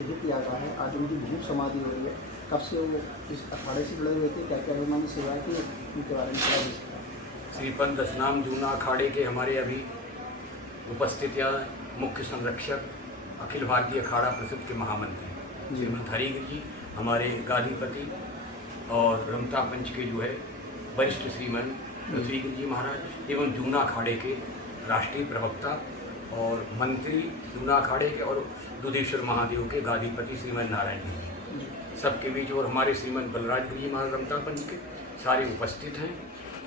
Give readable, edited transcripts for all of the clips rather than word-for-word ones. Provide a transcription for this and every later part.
विहित किया गया है, आज उनकी भूख समाधि हो रही है। कब से वो इस अखाड़े से जुड़े हुए थे, क्या क्या उन्होंने सेवाएं की, उनके बारे में थोड़ा विस्तार। श्री पंत दशनाम जूना अखाड़े के हमारे अभी उपस्थित या मुख्य संरक्षक अखिल भारतीय अखाड़ा परिषद के महामंत्री श्रीमंत हरिगिरि जी, हमारे गादीपति और रमता पंच के जो है वरिष्ठ श्रीमंत पृथ्वीगिरि जी महाराज एवं जूना अखाड़े के राष्ट्रीय प्रवक्ता और मंत्री जूना अखाड़े के और दुधेश्वर महादेव के गादीपति श्रीमंत नारायण जी, सबके बीच और हमारे श्रीमंत बलराज गिरि जी महाराज रमता पंच के सारे उपस्थित हैं।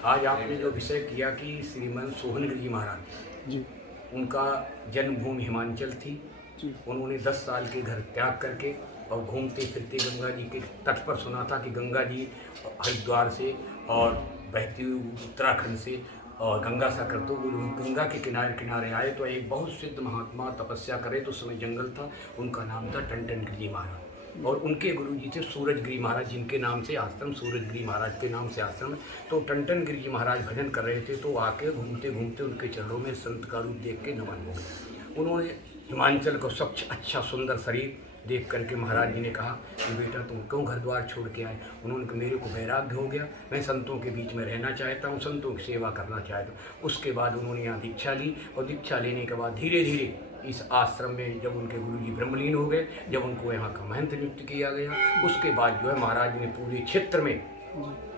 आज आपने जो विषय किया कि श्रीमंत सोहन गिरि जी महाराज जी, उनका जन्मभूमि हिमाचल थी जी, उन्होंने 10 साल के घर त्याग करके और घूमते फिरते गंगा जी के तट पर सुना था कि गंगा जी हरिद्वार से और बहती हुई उत्तराखंड से और गंगा सा करते हुए गंगा के किनारे किनारे आए तो एक बहुत सिद्ध महात्मा तपस्या करे तो उस समय जंगल था, उनका नाम था टन गिरि महाराज और उनके गुरु जी थे सूरज गिरि महाराज, जिनके नाम से आश्रम सूरज गिरि महाराज के नाम से आश्रम है। तो टन गिरि जी महाराज भजन कर रहे थे तो आके घूमते घूमते उनके चरणों में संत का रूप देख के नमन हो गया। उन्होंने हिमाचल को स्वच्छ अच्छा सुंदर शरीर देख करके महाराज जी ने कहा कि बेटा तुम क्यों घर द्वार छोड़ के आए। उन्होंने कहा मेरे को वैराग्य हो गया, मैं संतों के बीच में रहना चाहता हूँ, संतों की सेवा करना चाहता हूँ। उसके बाद उन्होंने यहाँ दीक्षा ली और दीक्षा लेने के बाद धीरे धीरे इस आश्रम में जब उनके गुरुजी ब्रह्मलीन हो गए, जब उनको यहाँ का महंत नियुक्त किया गया, उसके बाद जो है महाराज ने पूरे क्षेत्र में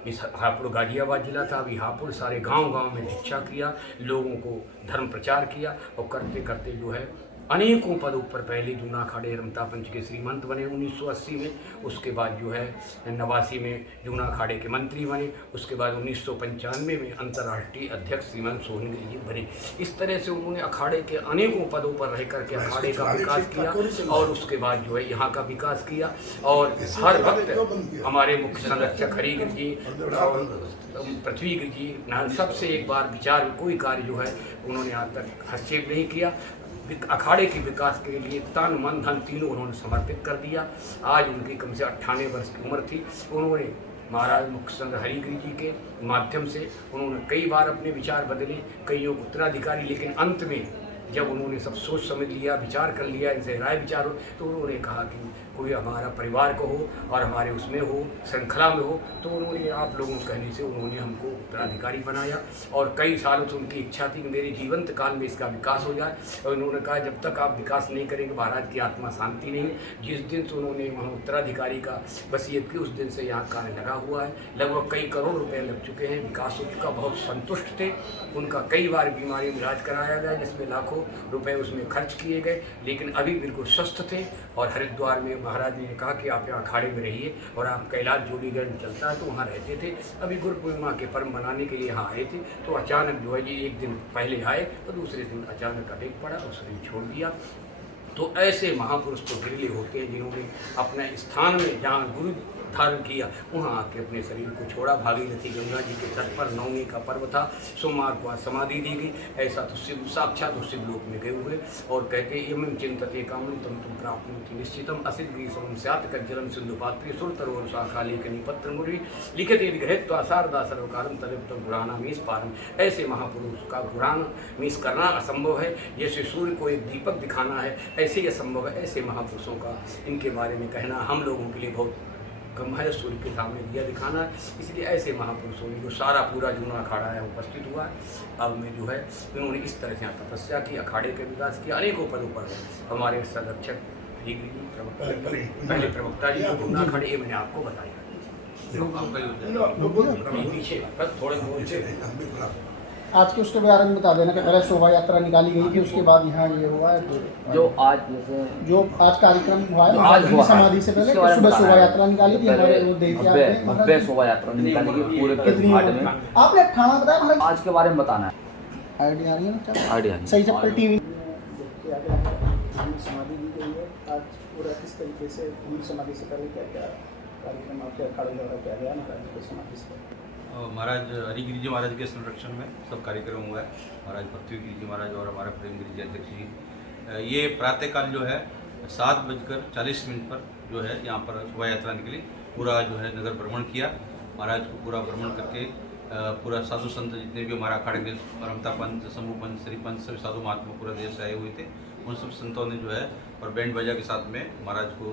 इस हापुड़ गाजियाबाद जिला था, अभी हापुड़ सारे गांव-गांव में दीक्षा किया, लोगों को धर्म प्रचार किया और करते करते जो है अनेकों पदों पर पहले जूना अखाड़े रमता पंच के श्रीमंत बने 1980 में, उसके बाद जो है 89 में जूना अखाड़े के मंत्री बने, उसके बाद 1995 में अंतर्राष्ट्रीय अध्यक्ष श्रीमंत सोहन गिरि जी बने। इस तरह से उन्होंने अखाड़े के अनेकों पदों पर रह करके अखाड़े का विकास किया और उसके बाद जो है यहाँ का विकास किया। और हर वक्त हमारे मुख्य संरक्षक हरिगिरि जी और पृथ्वीगिरि जी सबसे एक बार विचार कोई कार्य जो है उन्होंने आज तक हस्तक्षेप नहीं किया। अखाड़े के विकास के लिए तन मन धन तीनों उन्होंने समर्पित कर दिया। आज उनकी कम से 98 वर्ष की उम्र थी। उन्होंने महाराज मुख्य संत हरिगिरि जी के माध्यम से उन्होंने कई बार अपने विचार बदले, कईयों को उत्तराधिकारी, लेकिन अंत में जब उन्होंने सब सोच समझ लिया, विचार कर लिया, इनसे राय विचार हो, तो उन्होंने कहा कि कोई हमारा परिवार को हो और हमारे उसमें हो, श्रृंखला में हो, तो उन्होंने आप लोगों के कहने से उन्होंने हमको उत्तराधिकारी बनाया। और कई सालों से उनकी इच्छा थी कि मेरे जीवंत काल में इसका विकास हो जाए और उन्होंने कहा जब तक आप विकास नहीं करेंगे महाराज की आत्मा शांति नहीं। जिस दिन से उन्होंने वहाँ उत्तराधिकारी का वसीयत की उस दिन से यहाँ कार्य लगा हुआ है। लगभग कई करोड़ रुपये लग चुके हैं, विकास हो चुका, बहुत संतुष्ट थे। उनका कई बार बीमारी में इलाज कराया गया जिसमें लाखों रुपए उसमें खर्च किए गए, लेकिन अभी बिल्कुल स्वस्थ थे। और हरिद्वार में महाराज जी ने कहा कि आप यहाँ अखाड़े में रहिए और आपका इलाज जोड़ीगढ़ में चलता है, तो वहाँ रहते थे। अभी गुरु पूर्णिमा के पर्व मनाने के लिए यहाँ आए थे तो अचानक जो है जी एक दिन पहले आए और दूसरे दिन अचानक अटैक पड़ा और शरीर छोड़ दिया। तो ऐसे महापुरुष तो बिरले होते हैं जिन्होंने अपने स्थान में जहाँ गुरु धारण किया वहाँ आके अपने शरीर को छोड़ा। भागीरथी गंगा जी के तट पर नवमी का पर्व था, सोमवार को समाधि दी गई। ऐसा तो शिव साक्षात उस शिव लोक में गए हुए और कहते इमं चिंतते कामं तम तुम प्राप्नोति निश्चितम असित ग्रीसम स्यात् कज्जलम सिंधु पात्रे सुरतरोर शाखा लेखनी पत्र मुरी लिखते विग्रहित्वा शारदा सर्वकारम तलिप्तम पुराना मीस पारम। ऐसे महापुरुष का पुराण मीस करना असंभव है, जैसे सूर्य को एक दीपक दिखाना है ऐसे ही असंभव है। ऐसे महापुरुषों का इनके बारे में कहना हम लोगों के लिए बहुत कम है, सूर्य के सामने दिया दिखाना है। इसलिए ऐसे महापुरुषों ने जो सारा पूरा जूना अखाड़ा है उपस्थित हुआ है। अब में जो है इन्होंने इस तरह से यहाँ तपस्या की, अखाड़े के विकास किया, अनेकों पदों पर हमारे संरक्षक हरिगिरि जी पहले प्रवक्ता जी को जूना अखाड़े ये मैंने आपको बताया। पीछे थोड़े आज के उसके बारे में बता देना कि पहले शोभा यात्रा निकाली गई थी, उसके बाद यहाँ ये हुआ है जो आज जैसे जो आज कार्यक्रम हुआ है आज हुआ समाधि से पहले सुबह शोभा यात्रा निकाली थी हमारे वो भव्य शोभा यात्रा निकाली गई पूरे घाट में। आपने ठाणा बताया आज के बारे में बताना है, आइडिया नहीं है ना, आइडिया सही चप्पल टीवी समाधि दी गई है। आज पूरा किस तरीके से समाधि से करें, क्या क्या कार्यक्रम आपके अखाड़े द्वारा किया गया महाराज की समाधि से? महाराज हरिगिरि जी महाराज के संरक्षण में सब कार्यक्रम हुआ है। महाराज पृथ्वीगिरि जी महाराज और हमारा प्रेमगिरि जी अध्यक्ष जी, ये प्रातःकाल जो है 7:40 पर जो है यहाँ पर शोभा यात्रा निकली, पूरा जो है नगर भ्रमण किया। महाराज को पूरा भ्रमण करके पूरा साधु संत जितने भी हमारा अखाड़े के रमता पंच, शंभू पंच, श्री पंच, सभी साधु महात्मा पूरा देश से आए हुए थे, उन सब संतों ने जो है और बैंड बाजा के साथ में महाराज को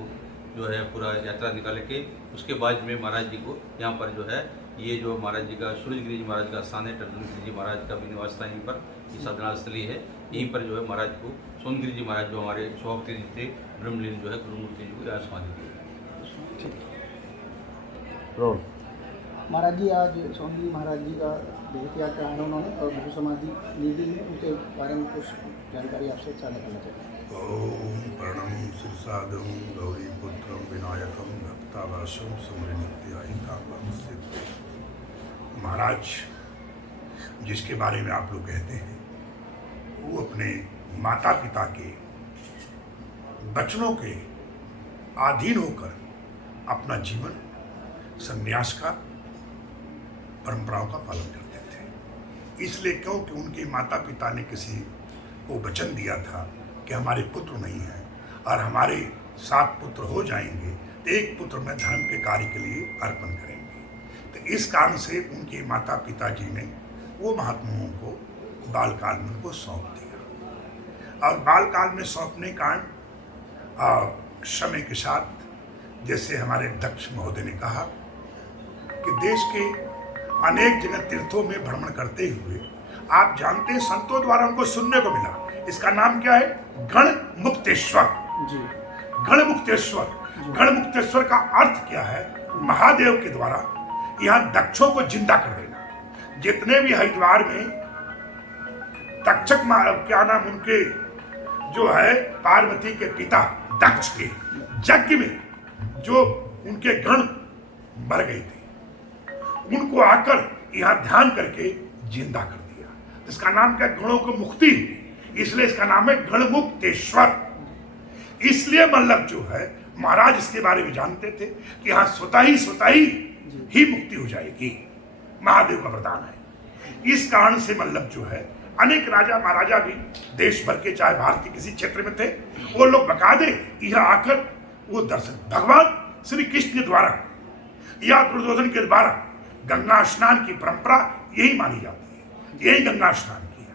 जो है पूरा यात्रा निकाल के उसके बाद में महाराज जी को यहाँ पर जो है ये जो महाराज जी का सूरजगिरी जी महाराज का स्थान है, टर्जनगिरी जी महाराज का भी निवास था यहीं पर, ये साधना स्थली है। यहीं पर जो है महाराज को सोनगिरी जी महाराज जो हमारे स्वभक्ति जी थे, ब्रह्मलीन जो है गुरुमूर्ति जी को यहाँ समाधि दी। रोल महाराज जी आज सोनगिरी महाराज जी का देह त्याग कराया उन्होंने और गुरु समाधि ली दी है, उनके बारे में कुछ जानकारी आपसे साझा करना चाहते हैं। ओम प्रणम शिरसादम गौरीपुत्रम विनायकम भक्तावासम समृद्धियाहितापम सिद्धि। महाराज जिसके बारे में आप लोग कहते हैं वो अपने माता पिता के वचनों के अधीन होकर अपना जीवन संन्यास का परंपराओं का पालन करते थे। इसलिए क्योंकि उनके माता पिता ने किसी को वचन दिया था कि हमारे पुत्र नहीं हैं और हमारे 7 पुत्र हो जाएंगे तो एक पुत्र में धर्म के कार्य के लिए अर्पण करेंगे। तो इस कारण से उनके माता पिताजी ने वो महात्माओं को बालकाल में उनको सौंप दिया और बालकाल में सौंपने कारण समय के साथ जैसे हमारे दक्ष महोदय ने कहा कि देश के अनेक जगह तीर्थों में भ्रमण करते हुए आप जानते हैं संतों द्वारा उनको सुनने को मिला, इसका नाम क्या है? गण मुक्तेश्वर जी। गण मुक्तेश्वर। गण मुक्तेश्वर का अर्थ क्या है? महादेव के द्वारा यहाँ दक्षों को जिंदा कर देना। जितने भी हरिद्वार में तक्षक क्या नाम उनके जो है पार्वती के पिता दक्ष के यज्ञ में जो उनके गण मर गए थे उनको आकर यहाँ ध्यान करके जिंदा कर दिया। इसका नाम क्या? गणों को मुक्ति, इसलिए इसका नाम है गणमुक्तेश्वर। इसलिए मतलब जो है महाराज इसके बारे में जानते थे कि यहाँ स्वतः ही मुक्ति हो जाएगी, महादेव का वरदान है। इस कारण से मतलब जो है अनेक राजा महाराजा भी देश भर के चाहे भारत के किसी क्षेत्र में थे, वो लोग बकायदे यहाँ आकर वो दर्शन भगवान श्री कृष्ण के द्वारा या दुर्योधन के द्वारा गंगा स्नान की परंपरा यही मानी जाती है। यही गंगा स्नान किया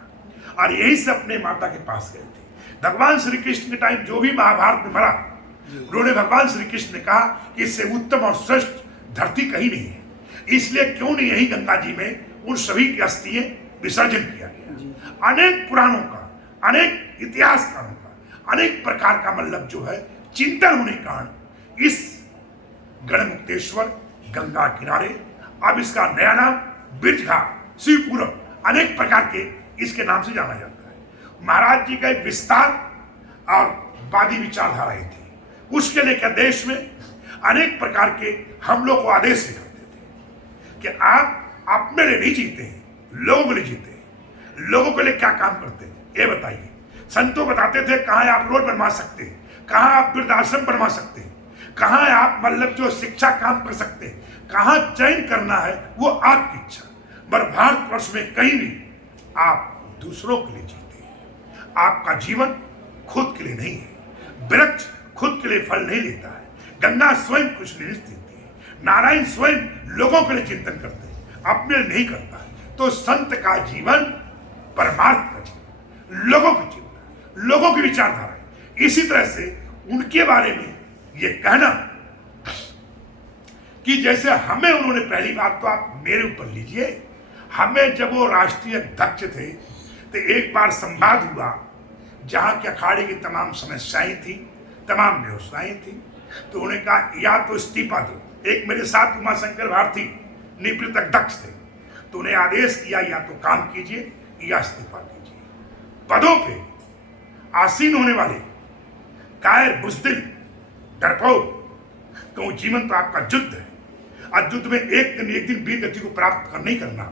और यही से अपने माता के पास गए थे। भगवान श्री कृष्ण के टाइम जो भी महाभारत में मरा उन्होंने भगवान श्री कृष्ण ने कहा कि इससे उत्तम और श्रेष्ठ धरती कहीं नहीं है, इसलिए क्यों नहीं यही गंगा जी में उन सभी की अस्थियां विसर्जन किया गया। अनेक पुराणों का, अनेक इतिहासकारों का, अनेक प्रकार का मतलब जो है चिंतन होने के कारण इस गणमुक्तेश्वर गंगा किनारे अब इसका नया नाम बिरजघाट, शिवपुरम, अनेक प्रकार के इसके नाम से जाना जाता है। महाराज जी का एक विस्तार और वादी विचारधाराएं थी, उसके लिए क्या देश में अनेक प्रकार के हम लोग को आदेश करते थे कि आप अपने लिए नहीं जीते हैं, लोगों के लिए जीते हैं। लोगों के लिए क्या काम करते हैं ये बताइए। संतों बताते थे कहाँ आप रोड बनवा सकते हैं, कहाँ आप वृद्धाश्रम बनवा सकते हैं, कहाँ आप मतलब जो शिक्षा काम कर सकते हैं, कहाँ चयन करना है वो आपकी इच्छा। पर भारतवर्ष में कहीं भी आप दूसरों के लिए जीते हैं। आपका जीवन खुद के लिए नहीं है। वृक्ष खुद के लिए फल नहीं लेता है, गंगा स्वयं कुछ नहीं देती है, नारायण स्वयं लोगों के लिए चिंतन करते हैं, अपने लिए नहीं करता है। तो संत का जीवन परमार्थ का जीवन, लोगों की चिंता, लोगों की विचारधारा है। इसी तरह से उनके बारे में ये कहना कि जैसे हमें उन्होंने पहली बात तो आप मेरे ऊपर लीजिए, हमें जब वो राष्ट्रीय अध्यक्ष थे तो एक बार संवाद हुआ जहां के अखाड़े की तमाम समस्याएं थी, तमाम व्यवस्थाएं थी, तो उन्होंने कहा या तो इस्तीफा दो। एक मेरे साथ उमाशंकर भारती निवृत्त अध्यक्ष थे, तो उन्हें आदेश किया या तो काम कीजिए या इस्तीफा कीजिए। पदों पे आसीन होने वाले कायर, बुज़दिल, डरपोक, तो जीवन तो आपका युद्ध है और युद्ध में एक दिन वीर गति को प्राप्त कर नहीं करना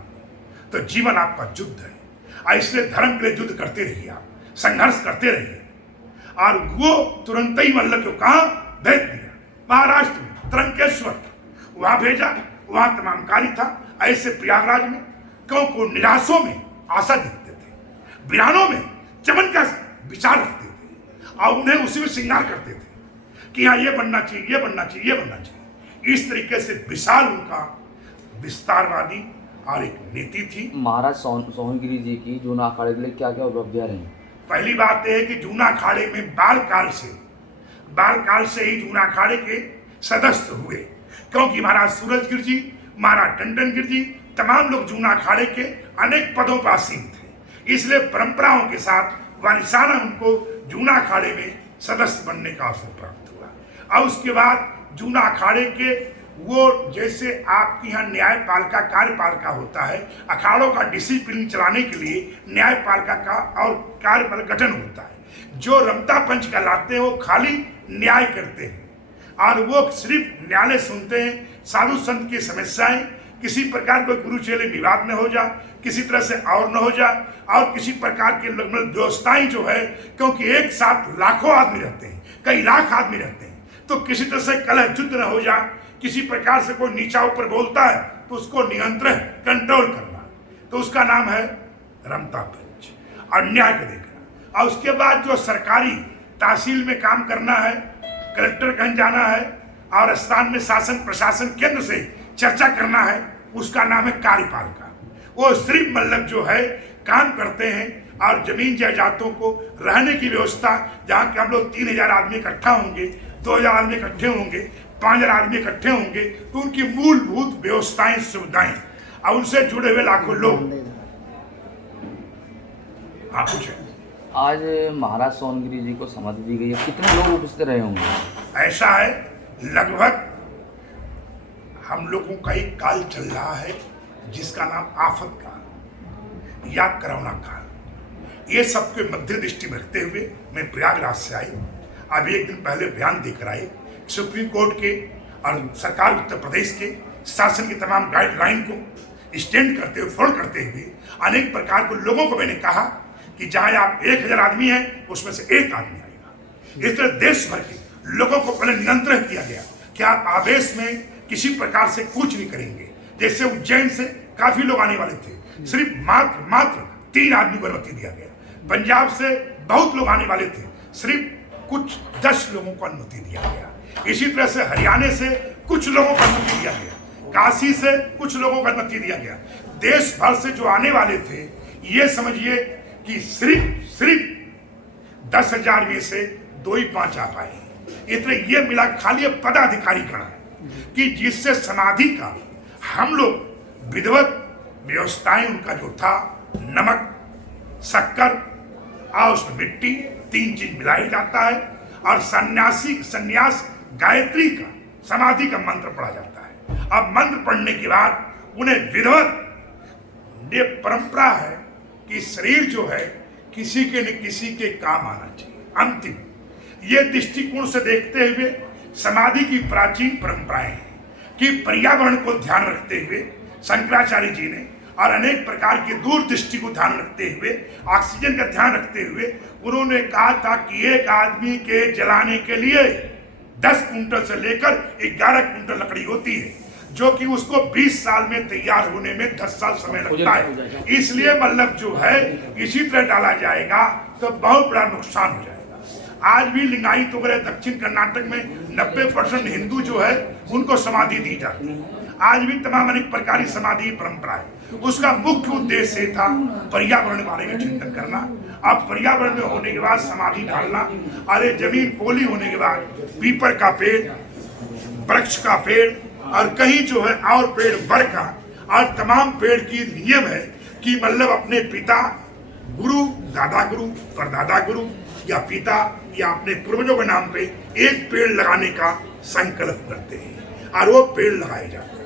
तो जीवन आपका युद्ध है। और इसलिए धर्म के लिए युद्ध करते रहिए, आप संघर्ष करते रहिए। और वो तुरंत ही मतलब को कहा भेज दिया महाराष्ट्र में तरंकेश्वर, वहां भेजा, वहां तमाम कार्य था। ऐसे प्रयागराज में क्यों को निराशों में आशा देखते थे, वीरानों में चमन का विचार रखते थे और उन्हें उसी में श्रृंगार करते थे कि हाँ ये बनना चाहिए, ये बनना चाहिए, ये बनना चाहिए। इस तरीके से विशाल उनका विस्तारवादी और एक नीति थी। महाराज सोनगिरी जी की जूना अखाड़े के लिए क्या क्या उपलब्धियां रही? पहली बात यह है कि जूना अखाड़े में बाल काल से बालकाल से ही जूना अखाड़े के सदस्य हुए, क्योंकि महाराज सूरजगिर जी, महाराज टंडनगिर जी, तमाम लोग जूना अखाड़े के अनेक पदों पर आसीन थे। इसलिए परंपराओं के साथ वारिसाना उनको जूना अखाड़े में सदस्य बनने का अवसर प्राप्त हुआ। और उसके बाद जूना अखाड़े के वो, जैसे आपके यहाँ न्यायपालिका कार्यपालिका होता है, अखाड़ों का डिसिप्लिन चलाने के लिए न्यायपालिका का और कार्यपालिका गठन होता है। जो रमता पंच कहलाते हैं वो खाली न्याय करते हैं और वो सिर्फ न्यायालय सुनते हैं। साधु संत की समस्याएं, किसी प्रकार कोई गुरु चेले विवाद में हो जाए, किसी तरह से और न हो जाए, और किसी प्रकार के व्यवस्थाएं जो है, क्योंकि एक साथ लाखों आदमी रहते हैं, कई लाख आदमी रहते हैं, तो किसी तरह से कलह युद्ध न हो जाए, किसी प्रकार से कोई नीचा ऊपर बोलता है तो उसको नियंत्रण कंट्रोल करना, तो उसका नाम है रमता पंच और न्याय का देखना। और उसके बाद जो सरकारी तहसील में काम करना है, कलेक्टरगंज जाना है और स्थान में शासन प्रशासन केंद्र से चर्चा करना है, उसका नाम है कार्यपालिका। वो सिर्फ मतलब जो है काम करते हैं और जमीन जायदादों को रहने की व्यवस्था, जहाँ के हम लोग 3000 आदमी इकट्ठा होंगे, 2000 आदमी इकट्ठे होंगे, 5000 आदमी इकट्ठे होंगे, तो उनकी मूलभूत व्यवस्थाएं, सुविधाएं और उनसे जुड़े हुए लाखों लोग। आप पूछे। आज महाराज सोनगिरी जी को समाधि दी गई है, कितने लोग उपस्थित रहे होंगे? ऐसा है, लगभग हम लोगों का एक काल चल रहा है जिसका नाम आफत काल या कोरोना काल। ये सबके मध्य दृष्टि में रखते हुए मैं प्रयागराज से आई, अभी एक दिन पहले बयान देकर आए। सुप्रीम कोर्ट के और सरकार उत्तर प्रदेश के शासन की तमाम गाइडलाइन को स्टैंड करते हुए, फॉलो करते हुए अनेक प्रकार के लोगों को मैंने कहा कि जहाँ आप 1000 आदमी हैं उसमें से 1 आदमी आएगा। इस तरह देश भर के लोगों को पहले नियंत्रण किया गया कि आप आवेश में किसी प्रकार से कुछ नहीं करेंगे। जैसे उज्जैन से काफी लोग आने वाले थे, सिर्फ मात्र 3 आदमी को अनुमति दिया गया। पंजाब से बहुत लोग आने वाले थे, सिर्फ कुछ 10 लोगों को अनुमति दिया गया। इसी तरह से हरियाणा से कुछ लोगों को अनुमति दिया गया, काशी से कुछ लोगों को अनुमति दिया गया। देश भर से जो आने वाले थे, ये समझिए कि सिर्फ 10,000 में से 2 ही 5 आ पाए। इतने ये मिला खाली पदाधिकारी खड़ा है कि जिससे समाधि का हम लोग विधिवत व्यवस्थाएं, उनका जो था नमक, शक्कर और उसमें मिट्टी, 3 चीज मिलाई जाता है और संन्यास गायत्री का समाधि का मंत्र पढ़ा जाता है। अब मंत्र पढ़ने के बाद उन्हें विधिवत, ये परंपरा है कि शरीर जो है किसी के न किसी के काम आना चाहिए। अंतिम ये दृष्टिकोण से देखते हुए समाधि की प्राचीन परंपराएं हैं कि पर्यावरण को ध्यान रखते हुए शंकराचार्य जी ने और अनेक प्रकार की दूरदृष्टि को ध्यान रखते हुए, ऑक्सीजन का ध्यान रखते हुए उन्होंने कहा था कि एक आदमी के जलाने के लिए 10 कुंटल से लेकर 11 कुंटल लकड़ी होती है, जो कि उसको 20 साल में तैयार होने में 10 साल समय लगता है। इसलिए मतलब जो है इसी तरह डाला जाएगा तो बहुत बड़ा नुकसान हो जाएगा। आज भी लिंगायत वगैरह दक्षिण कर्नाटक में 90% हिंदू जो है उनको समाधि दी जाती है। आज भी तमाम अनेक प्रकार की समाधि परंपरा है। उसका मुख्य उद्देश्य था पर्यावरण के बारे में चिंतन करना। अब पर्यावरण में होने के बाद समाधि डालना, अरे जमीन पोली होने के बाद पीपल का पेड़, वृक्ष का पेड़ और कहीं जो है और पेड़ वर का, और तमाम पेड़ की नियम है कि मतलब अपने पिता, गुरु, दादा गुरु, परदादा गुरु या पिता या अपने पूर्वजों के नाम पे एक पेड़ लगाने का संकल्प करते हैं और वो पेड़ लगाए जाते हैं।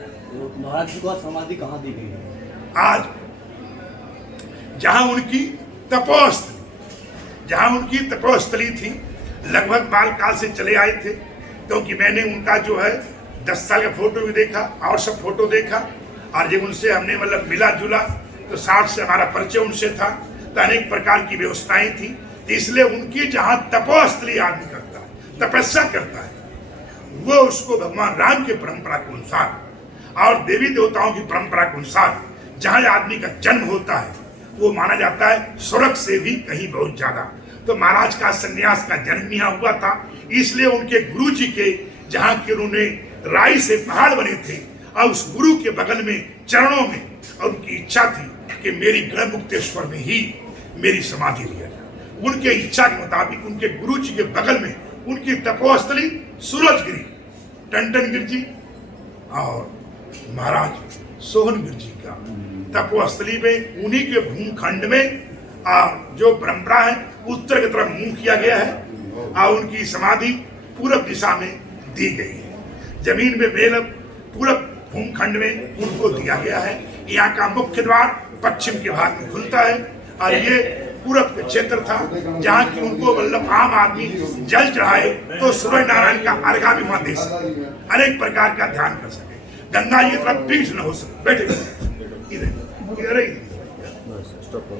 महाराज जी को समाधि कहाँ दी गई है? आज जहां उनकी तपोस्थली थी, लगभग बालकाल से चले आए थे, क्योंकि मैंने उनका जो है 10 साल का फोटो भी देखा और सब फोटो देखा, और जब उनसे हमने मतलब मिला जुला तो 60 से हमारा परिचय उनसे था, तो अनेक प्रकार की व्यवस्थाएं थी। इसलिए उनकी जहां तपोस्थली आदमी करता है, तपस्या करता है, वो उसको भगवान राम के परंपरा के अनुसार और देवी देवताओं की परंपरा के अनुसार जहां आदमी का जन्म होता है वो माना जाता है स्वर्ग से भी कहीं बहुत ज्यादा। तो महाराज का संन्यास का जन्म यहाँ हुआ था, इसलिए उनके गुरु जी के जहाँ के उन्होंने राई से पहाड़ बने थे और उस गुरु के बगल में चरणों में, और उनकी इच्छा थी कि मेरी गढ़मुक्तेश्वर में ही मेरी समाधि लिया जाए। उनके इच्छा के मुताबिक उनके गुरु जी के बगल में उनकी तपोस्थली सूरजगिरी टंडनगिरी जी और महाराज सोहनगिरी जी का तपोस्थली में उन्हीं के भूखंड में जो परंपरा है उत्तर की तरफ मुंह किया गया है और उनकी समाधि पूरब दिशा में दी गई है। जमीन में बेल पूरब भूखंड में उनको दिया गया है। यहाँ का मुख्य द्वार पश्चिम के भाग में खुलता है और ये पूरब के क्षेत्र था जहाँ की उनको मतलब आम आदमी जल चढ़ाए तो सूर्य नारायण का अर्घा भी वहां दे सके, अनेक प्रकार का ध्यान कर सके, गंगा जी तरफ पीठ न हो सके। बैठे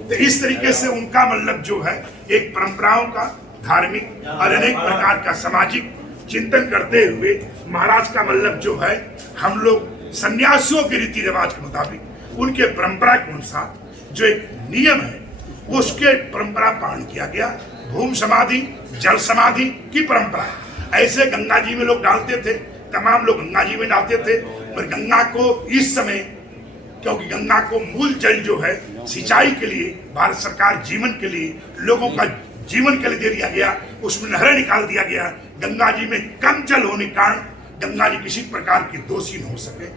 तो इस तरीके से उनका मतलब जो है एक परंपराओं का धार्मिक और अनेक प्रकार का सामाजिक चिंतन करते हुए महाराज का मतलब जो है हम लोग सन्यासियों के रीति रिवाज के मुताबिक उनके परंपरा के अनुसार जो एक नियम है उसके परंपरा पालन किया गया। भूमि समाधि जल समाधि की परंपरा ऐसे गंगा जी में लोग डालते थे, तमाम लोग गंगा जी में डालते थे, पर गंगा को इस समय क्योंकि गंगा को मूल जल जो है सिंचाई के लिए भारत सरकार जीवन के लिए लोगों का जीवन के लिए दे दिया गया, उसमें नहरें निकाल दिया गया। गंगा जी में कम जल होने के कारण गंगा जी किसी प्रकार की दोषी न हो सके,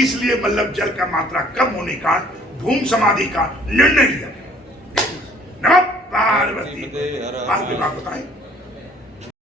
इसलिए मतलब जल का मात्रा कम होने के कारण भूमि समाधि का निर्णय लिया। नमः पार्वती। बात बताएं।